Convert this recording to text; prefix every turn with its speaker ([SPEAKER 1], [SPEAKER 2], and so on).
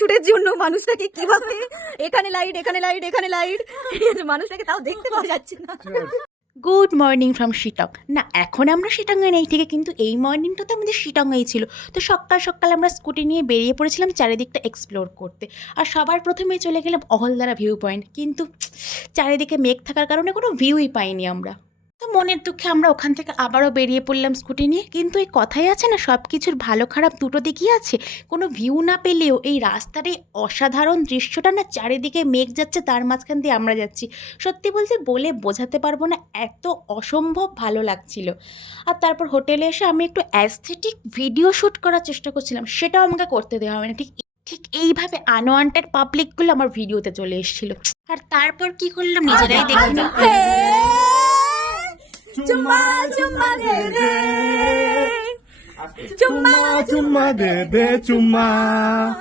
[SPEAKER 1] শুটের জন্য মানুষটাকে কীভাবে? এখানে লাইট এখানে লাইট এখানে লাইট মানুষটাকে তাও দেখতে পাওয়া যাচ্ছে না।
[SPEAKER 2] গুড মর্নিং ফ্রম শিটং না, এখন আমরা শিটংয়ে নেই, ঠিক কিন্তু এই মর্নিংটা তো আমাদের শিটংয়েই ছিল। তো সকাল সকাল আমরা স্কুটি নিয়ে বেরিয়ে পড়েছিলাম চারিদিকটা এক্সপ্লোর করতে। আর সবার প্রথমেই চলে গেলাম অহলদারা ভিউ পয়েন্ট কিন্তু চারিদিকে মেঘ থাকার কারণে কোনো ভিউই পাইনি আমরা। তো মনের দুঃখে আমরা ওখান থেকে আবারও বেরিয়ে পড়লাম স্কুটি নিয়ে। কিন্তু এই কথাই আছে না সব কিছুর ভালো খারাপ দুটো দিকই আছে। কোনো ভিউ না পেলেও এই রাস্তার এই অসাধারণ দৃশ্যটা না চারিদিকে মেঘ যাচ্ছে, তার মাঝখান দিয়ে আমরা যাচ্ছি। সত্যি বলতে বলে বোঝাতে পারব না, এত অসম্ভব ভালো লাগছিল। আর তারপর হোটেলে এসে আমি একটু অ্যাস্থেটিক ভিডিও শ্যুট করার চেষ্টা করছিলাম, সেটাও আমাকে করতে দেওয়া হবে না ঠিক ঠিক এইভাবে আনওয়ান্টেড পাবলিকগুলো আমার ভিডিওতে চলে এসেছিল। আর তারপর কি করলাম, নিজেরাই 줌마
[SPEAKER 1] 줌마 네네
[SPEAKER 3] 줌마 줌마 네네 줌마